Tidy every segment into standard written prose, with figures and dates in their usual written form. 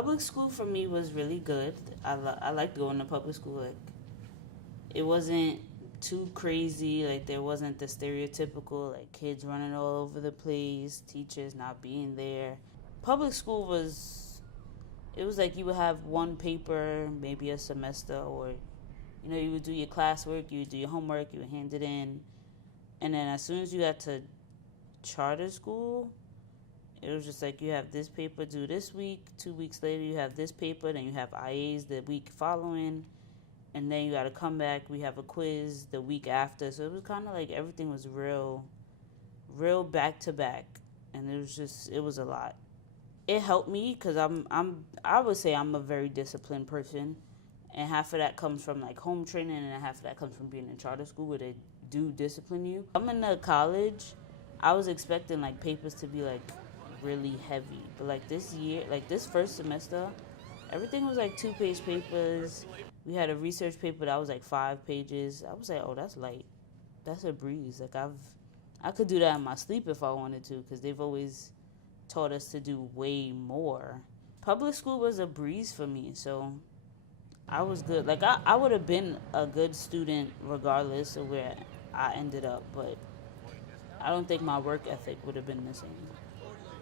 Public school for me was really good. I liked going to public school. Like, it wasn't too crazy. Like, there wasn't the stereotypical like kids running all over the place, teachers not being there. Public school was, it was like you would have one paper maybe a semester, or you would do your classwork, you would do your homework, you would hand it in, and then as soon as you got to charter school, it was just like you have this paper due this week. 2 weeks later, you have this paper. Then you have IAs the week following, and then you got to come back. We have a quiz the week after. So it was kind of like everything was real back to back, and it was a lot. It helped me because I would say I'm a very disciplined person, and half of that comes from like home training, and half of that comes from being in charter school where they do discipline you. I'm in the college. I was expecting like papers to be like really heavy, but like this year, like this first semester, everything was like 2-page papers. We had a research paper that was like 5 pages. I was like, oh, that's light. That's a breeze. Like I could do that in my sleep if I wanted to, because they've always taught us to do way more. Public school was a breeze for me, so I was good. Like I would have been a good student regardless of where I ended up, but I don't think my work ethic would have been the same.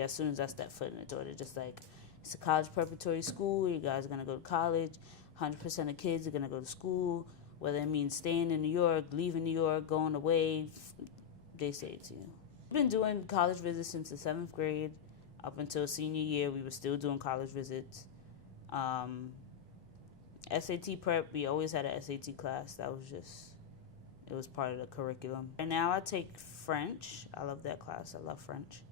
As soon as I stepped foot in the door, they're just like, it's a college preparatory school. You guys are going to go to college. 100% of kids are going to go to school, whether it means staying in New York, leaving New York, going away. They say it to you. I've been doing college visits since the 7th grade. Up until senior year, we were still doing college visits. SAT prep, we always had an SAT class. It was part of the curriculum. And now I take French. I love that class. I love French.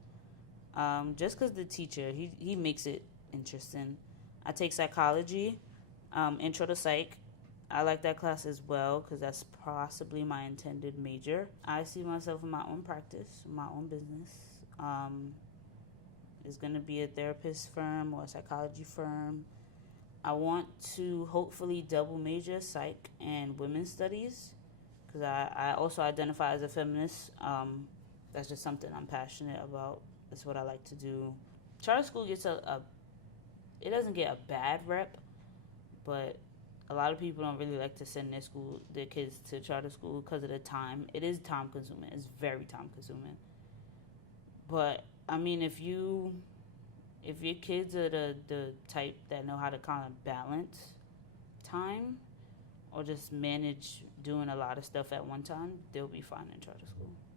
Just because the teacher, he makes it interesting. I take psychology, intro to psych. I like that class as well because that's possibly my intended major. I see myself in my own practice, my own business. It's going to be a therapist firm or a psychology firm. I want to hopefully double major psych and women's studies because I also identify as a feminist. That's just something I'm passionate about. That's what I like to do. Charter school gets it doesn't get a bad rep, but a lot of people don't really like to send their kids to charter school because of the time. It is time consuming. It's very time consuming. But I mean, if your kids are the type that know how to kind of balance time or just manage doing a lot of stuff at one time, they'll be fine in charter school.